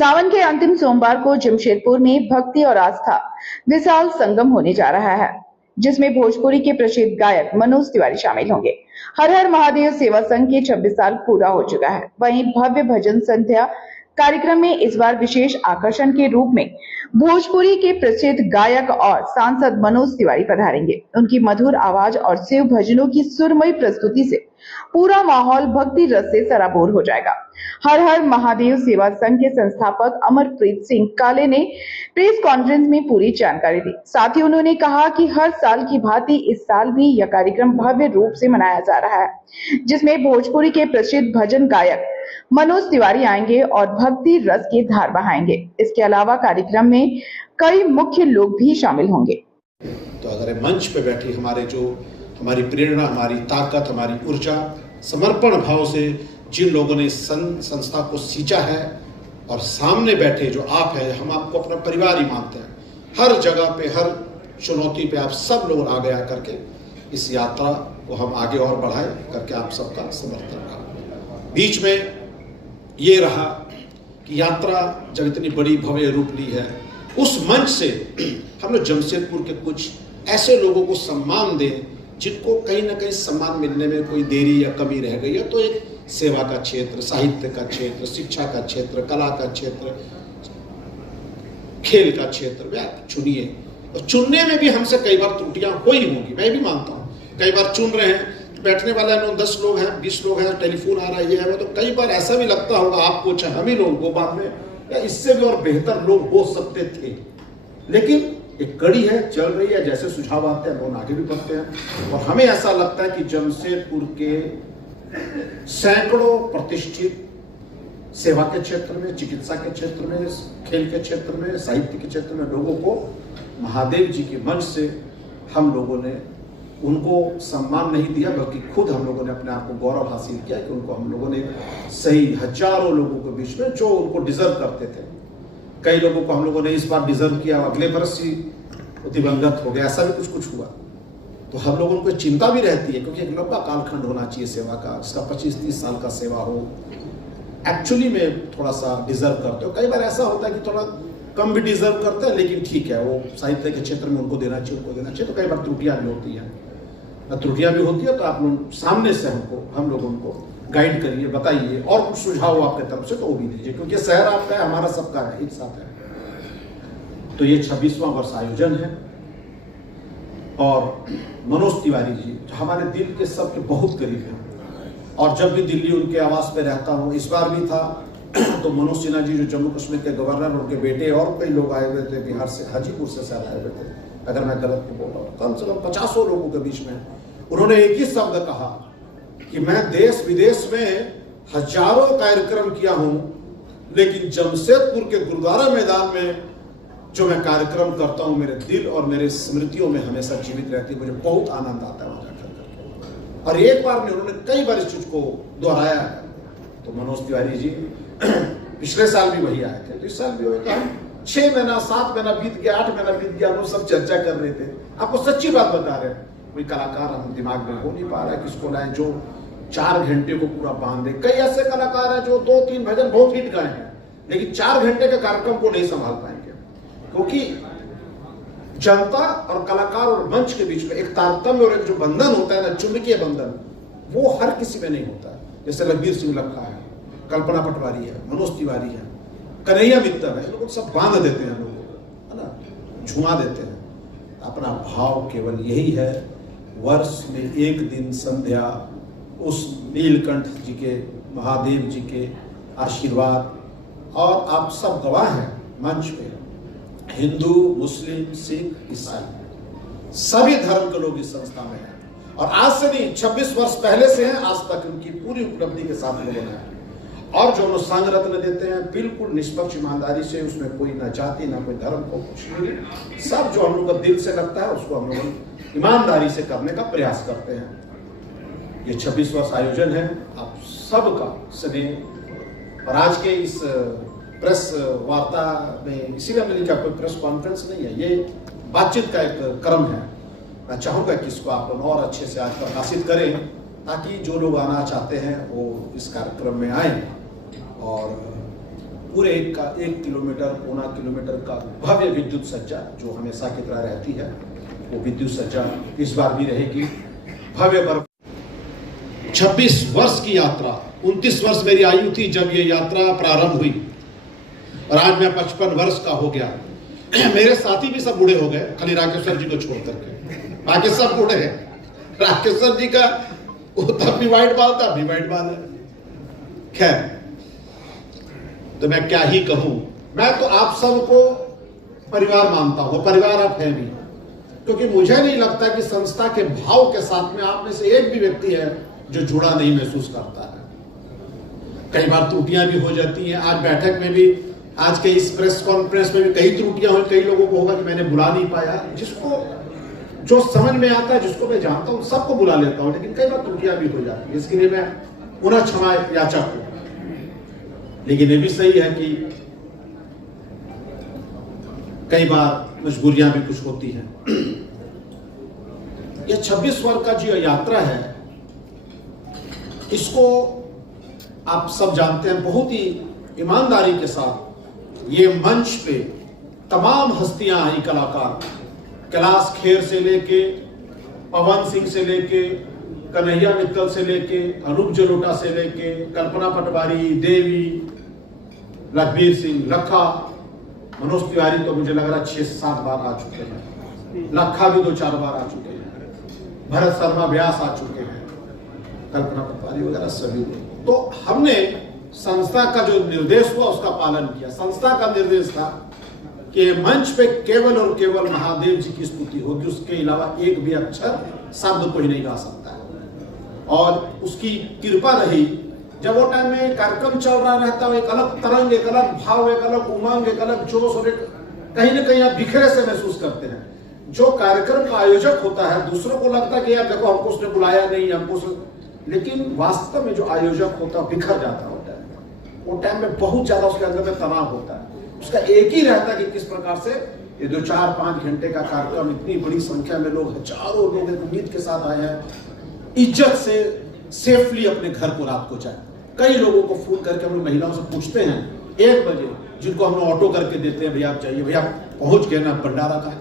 सावन के अंतिम सोमवार को जमशेदपुर में भक्ति और आस्था विशाल संगम होने जा रहा है, जिसमें भोजपुरी के प्रसिद्ध गायक मनोज तिवारी शामिल होंगे। हर हर महादेव सेवा संघ के 26 साल पूरा हो चुका है। वहीं भव्य भजन संध्या कार्यक्रम में इस बार विशेष आकर्षण के रूप में भोजपुरी के प्रसिद्ध गायक और सांसद मनोज तिवारी पधारेंगे। उनकी मधुर आवाज और शिव भजनों की सुरमयी प्रस्तुति से पूरा माहौल भक्ति रस से सराबोर हो जाएगा। हर हर महादेव सेवा संघ के संस्थापक अमरप्रीत सिंह काले ने प्रेस कॉन्फ्रेंस में पूरी जानकारी दी। साथ ही उन्होंने कहा कि हर साल की भांति इस साल भी यह कार्यक्रम भव्य रूप से मनाया जा रहा है, जिसमें भोजपुरी के प्रसिद्ध भजन गायक मनोज तिवारी आएंगे और भक्ति रस की धार बहाएंगे। इसके अलावा कार्यक्रम में कई मुख्य लोग भी शामिल होंगे। तो अगर मंच पे बैठी हमारी प्रेरणा, हमारी ताकत, हमारी ऊर्जा, समर्पण भाव से जिन लोगों ने संस्था को सींचा है और सामने बैठे जो आप हैं, हम आपको अपना परिवार ही मानते हैं। हर जगह पे, हर चुनौती पे आप सब लोग आगे आकर के इस यात्रा को हम आगे और बढ़ाएं करके आप सबका समर्थन रहा। बीच में ये रहा कि यात्रा जब इतनी बड़ी भव्य रूप ली है, उस मंच से हम लोग जमशेदपुर के कुछ ऐसे लोगों को सम्मान दें जिनको कहीं ना कहीं सम्मान मिलने में कोई देरी या कमी रह गई है। तो एक सेवा का क्षेत्र, साहित्य का क्षेत्र, शिक्षा का क्षेत्र, कला का क्षेत्र, खेल का क्षेत्र आप चुनिए। और चुनने में भी हमसे कई बार त्रुटियां हो ही होंगी, मैं भी मानता हूँ। कई बार चुन रहे हैं, बैठने वाले 10 लोग हैं, 20 लोग हैं, टेलीफोन आ रहा है, ये है वो, तो कई बार ऐसा भी लगता होगा आपको, चाहे हम ही लोग को बाद में, या इससे भी और बेहतर लोग हो सकते थे। लेकिन एक कड़ी है, चल रही है, जैसे सुझाव आते हैं लोग आगे भी बढ़ते हैं। और हमें ऐसा लगता है कि जमशेदपुर के सैकड़ों प्रतिष्ठित सेवा के क्षेत्र में, चिकित्सा के क्षेत्र में, खेल के क्षेत्र में, साहित्य के क्षेत्र में लोगों को महादेव जी के मंच से हम लोगों ने उनको सम्मान नहीं दिया, बल्कि खुद हम लोगों ने अपने आप को गौरव हासिल किया कि उनको हम लोगों ने सही हजारों लोगों के बीच में जो उनको डिजर्व करते थे, कई लोगों को हम लोगों ने इस बार डिजर्व किया, अगले वर्ष ही दिवंगत हो गया, ऐसा भी कुछ हुआ। तो हम लोगों को चिंता भी रहती है, क्योंकि एक लंबा कालखंड होना चाहिए सेवा का, जिसका 25-30 साल का सेवा हो। एक्चुअली में थोड़ा सा डिजर्व करते हो, कई बार ऐसा होता है कि थोड़ा कम भी डिजर्व करते हैं, लेकिन ठीक है, वो साहित्य के क्षेत्र में उनको देना चाहिए, तो कई बार त्रुटियां भी होती हैं। त्रुटियां भी होती है तो आप लोग सामने से हम लोग उनको गाइड करिए, बताइए, और कुछ सुझाव हो आपके तरफ से तो वो भी दीजिए, क्योंकि शहर आपका है, हमारा सबका है, एक साथ है। तो ये 26वां वर्ष आयोजन है और मनोज तिवारी जी हमारे दिल के सबके बहुत करीब हैं। और जब भी दिल्ली उनके आवास पे रहता हूँ, इस बार भी था, तो मनोज सिन्हा जी जो जम्मू कश्मीर के गवर्नर, उनके बेटे और कई लोग आए हुए थे, बिहार से, हाजीपुर से शायद आए हुए थे, अगर मैं गलत नहीं बोल रहा हूँ। कम से कम 50 लोगों के बीच में उन्होंने एक ही शब्द कहा कि मैं देश विदेश में हजारों कार्यक्रम किया हूं, लेकिन जमशेदपुर के गुरुद्वारा मैदान में जो मैं कार्यक्रम करता हूं, मेरे दिल और मेरे स्मृतियों में हमेशा जीवित रहती है। मुझे बहुत आनंद आता है वहां जाकर करके। और एक बार में उन्होंने कई बार इस चीज को दोहराया है। तो मनोज तिवारी जी पिछले साल भी वही आए थे, तो इस साल भी वही कहा। 6 महीना, 7 महीना बीत गया, 8 महीना बीत गया, हम लोग सब चर्चा कर रहे थे। आपको सच्ची बात बता रहे हैं, कोई कलाकार हम दिमाग में हो नहीं पा रहा है किसको लाए जो 4 घंटे को पूरा बांध दे। कई ऐसे कलाकार हैं जो 2-3 भजन बहुत हिट गाए हैं, लेकिन 4 घंटे के कार्यक्रम को नहीं संभाल पाएंगे, क्योंकि जनता और कलाकार और मंच के बीच में एक तारतम्य और एक जो बंधन होता है ना, चुंबकीय बंधन, वो हर किसी में नहीं होता है। जैसे रघुवीर सिंह लखा है, कल्पना पटवारी है, मनोज तिवारी है, कन्हैया मित्तल है, लोग सब बांध देते हैं लोगों को, है ना, झुमा देते हैं। अपना भाव केवल यही है, वर्ष में एक दिन संध्या उस नीलकंठ जी के, महादेव जी के आशीर्वाद, और आप सब गवाह हैं मंच पे, हिंदू, मुस्लिम, सिख, ईसाई, सभी धर्म के लोग इस संस्था में हैं। और आज से नहीं, 26 वर्ष पहले से हैं, आज तक उनकी पूरी उपलब्धि के साथ लोगों ने, और जो लोग संघ रत्न देते हैं बिल्कुल निष्पक्ष ईमानदारी से, उसमें कोई ना जाति ना कोई धर्म को कुछ नहीं, सब जो हम लोग का दिल से लगता है उसको हम लोग ईमानदारी से करने का प्रयास करते हैं। ये 26 वर्ष आयोजन है, आप सबका स्नेह। और आज के इस प्रेस वार्ता में इसीलिए हमने लिखा, कोई प्रेस कॉन्फ्रेंस नहीं है, ये बातचीत का एक क्रम है। मैं चाहूँगा कि इसको आप लोग और अच्छे से आज प्रकाशित करें, ताकि जो लोग आना चाहते हैं वो इस कार्यक्रम में आए और पूरे 1 किलोमीटर, पौना किलोमीटर का भव्य विद्युत सज्जा जो हमेशा की तरह रहती है, वो विद्युत सज्जा इस बार भी रहेगी। भव्य 26 वर्ष की यात्रा, 29 वर्ष मेरी आयु थी जब ये यात्रा प्रारंभ हुई और आज मैं 55 वर्ष का हो गया। मेरे साथी भी सब बूढ़े हो गए, खाली राकेश्वर जी को छोड़ करके, बाकी सब बूढ़े हैं। राकेश्वर जी का वो तब भी वाइट बाल था, अभी वाइट बाल है। खैर, तो मैं क्या ही कहूं, मैं तो आप सबको परिवार मानता हूं, परिवार आप हैं भी, क्योंकि मुझे नहीं लगता कि संस्था के भाव के साथ में आप में से एक भी व्यक्ति है जो जुड़ा नहीं महसूस करता है। कई बार त्रुटियां भी हो जाती हैं। आज बैठक में भी, आज के इस प्रेस कॉन्फ्रेंस में भी कई त्रुटियां हुई। कई लोगों को होगा कि मैंने बुला नहीं पाया, जिसको जो समझ में आता है, जिसको मैं जानता हूं, सबको बुला लेता हूं, लेकिन कई बार त्रुटियां भी हो जाती है। इसके लिए मैं पुनः क्षमा याचक हूं। लेकिन ये भी सही है कि कई बार मजबूरियां भी कुछ होती हैं। यह 26 वर्ष का जो यात्रा है, इसको आप सब जानते हैं, बहुत ही ईमानदारी के साथ ये मंच पे तमाम हस्तियां आई, कलाकार, कैलाश खेर से लेके, पवन सिंह से लेके, कन्हैया मित्तल से लेके, अनूप जलोटा से लेके, कल्पना पटवारी, देवी, रघबीर सिंह, लखा, मनोज तिवारी तो मुझे लग रहा है 6-7 बार आ चुके हैं, लखा भी 2-4 बार आ चुके हैं, भरत शर्मा व्यास आ चुके हैं, कल्पना पटवारी वगैरह सभी लोग। तो हमने संस्था का जो निर्देश हुआ उसका पालन किया। संस्था का निर्देश था कि मंच पे केवल और केवल महादेव जी की स्तुति होगी, उसके अलावा एक भी अक्षर शब्द कोई नहीं गा सकता है। और उसकी कृपा रही, जब वो टाइम में कार्यक्रम चल रहा रहता है, एक अलग तरंग, एक अलग भाव, एक अलग उमंग, एक अलग जोश, और कहीं ना कहीं आप बिखरे से महसूस करते हैं। जो कार्यक्रम का आयोजक होता है, दूसरों को लगता है कि यार देखो हमको उसने बुलाया नहीं, हमको, लेकिन वास्तव में जो आयोजक होता है बिखर जाता है। वो टाइम में बहुत ज्यादा उसके अंदर में तनाव होता है। उसका एक ही रहता है कि किस प्रकार से ये 2-4-5 घंटे का कार्यक्रम, इतनी बड़ी संख्या में लोग, हजारों लोग उम्मीद के साथ आए हैं, इज्जत से सेफली अपने घर को रात को जाए। कई लोगों को फोन करके हम लोग महिलाओं से पूछते हैं 1 बजे, जिनको हम लोग ऑटो करके देते हैं, भैया आप चाहिए, भैया पहुंच गए ना भंडारा का,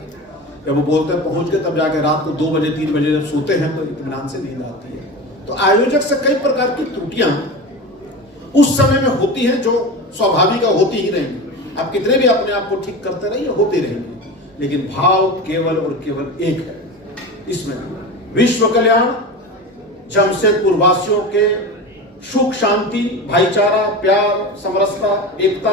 जब वो बोलते हैं पहुंच गए, तब जाके रात को 2 बजे 3 बजे जब सोते हैं तो इत्मीनान से नींद आती है। तो आयोजक से कई प्रकार की त्रुटियां उस समय में होती हैं जो स्वाभाविक होती ही रहेंगी। आप कितने भी अपने आप को ठीक करते रहिए, होती रहेंगी, लेकिन भाव केवल और केवल एक है। इसमें विश्व कल्याण, जमशेदपुर वासियों के सुख शांति, भाईचारा, प्यार, समरसता, एकता,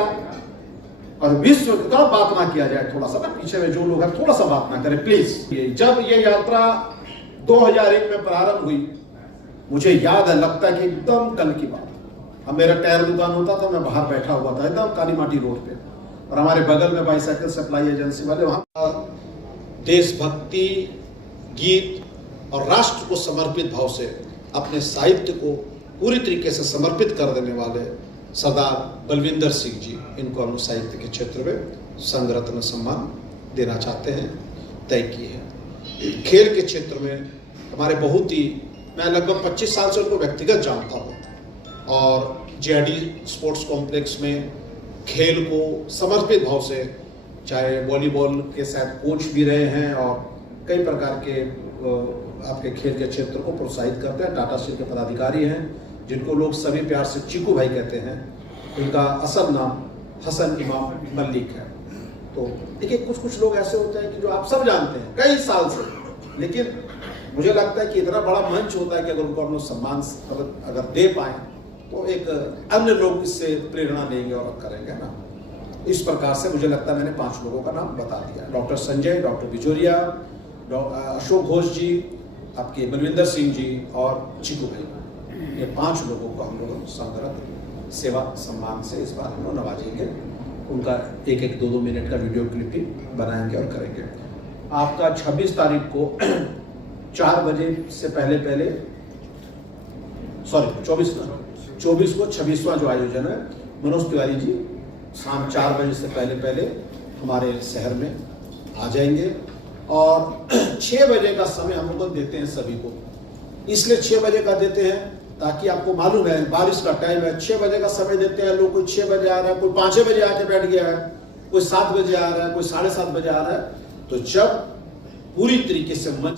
और विश्व का बात ना किया जाए। थोड़ा सा ना पीछे में जो लोग हैं थोड़ा सा बात ना करें प्लीज। जब ये यात्रा 2001 में प्रारंभ हुई, मुझे याद है, लगता है कि एकदम कल की बात। अब मेरा टायर दुकान होता था, मैं बाहर बैठा हुआ था एकदम काली माटी रोड पे, और हमारे बगल में बाईसाइकिल सप्लाई एजेंसी वाले, वहां देशभक्ति गीत और राष्ट्र को समर्पित भाव से अपने साहित्य को पूरी तरीके से समर्पित कर देने वाले सरदार बलविंदर सिंह जी, इनको हम साहित्य के क्षेत्र में संघ रत्न सम्मान देना चाहते हैं, तय किए हैं। खेल के क्षेत्र में हमारे बहुत ही, मैं लगभग 25 साल से उनको व्यक्तिगत जानता हूँ, और जेआरडी स्पोर्ट्स कॉम्प्लेक्स में खेल को समर्पित भाव से, चाहे वॉलीबॉल के साथ कोच भी रहे हैं, और कई प्रकार के आपके खेल के क्षेत्र को प्रोत्साहित करते हैं। टाटा स्टील के पदाधिकारी हैं, जिनको लोग सभी प्यार से चीकू भाई कहते हैं। उनका असल नाम हसन इमाम मल्लिक है। तो देखिए, कुछ लोग ऐसे होते हैं कि जो आप सब जानते हैं कई साल से, लेकिन मुझे लगता है कि इतना बड़ा मंच होता है कि अगर उनको हम लोग सम्मान अगर दे पाए तो एक अन्य लोग इससे प्रेरणा लेंगे और करेंगे ना। इस प्रकार से मुझे लगता है मैंने 5 लोगों का नाम बता दिया। डॉक्टर संजय, डॉक्टर बिजोरिया, अशोक घोष जी, आपके बलविंदर सिंह जी और चिकू भाई, ये 5 लोगों को हम लोग संगरत सेवा सम्मान से इस बार हम लोग नवाजेंगे। उनका 1-1, 2-2 मिनट का वीडियो क्लिप भी बनाएंगे और करेंगे। आपका 26 तारीख को 4 बजे से पहले 24 को 26वां जो आयोजन है, मनोज तिवारी जी शाम 4 बजे से पहले हमारे शहर में आ जाएंगे, और 6 बजे का समय हम लोग देते हैं सभी को। इसलिए 6 बजे का देते हैं ताकि आपको मालूम है बारिश का टाइम है, 6 बजे का समय देते हैं लोग, कोई 6 बजे आ रहा है, कोई 5 बजे आके बैठ गया है, कोई 7 बजे आ रहा है, कोई 7:30 बजे आ रहा है। तो जब पूरी तरीके से मंच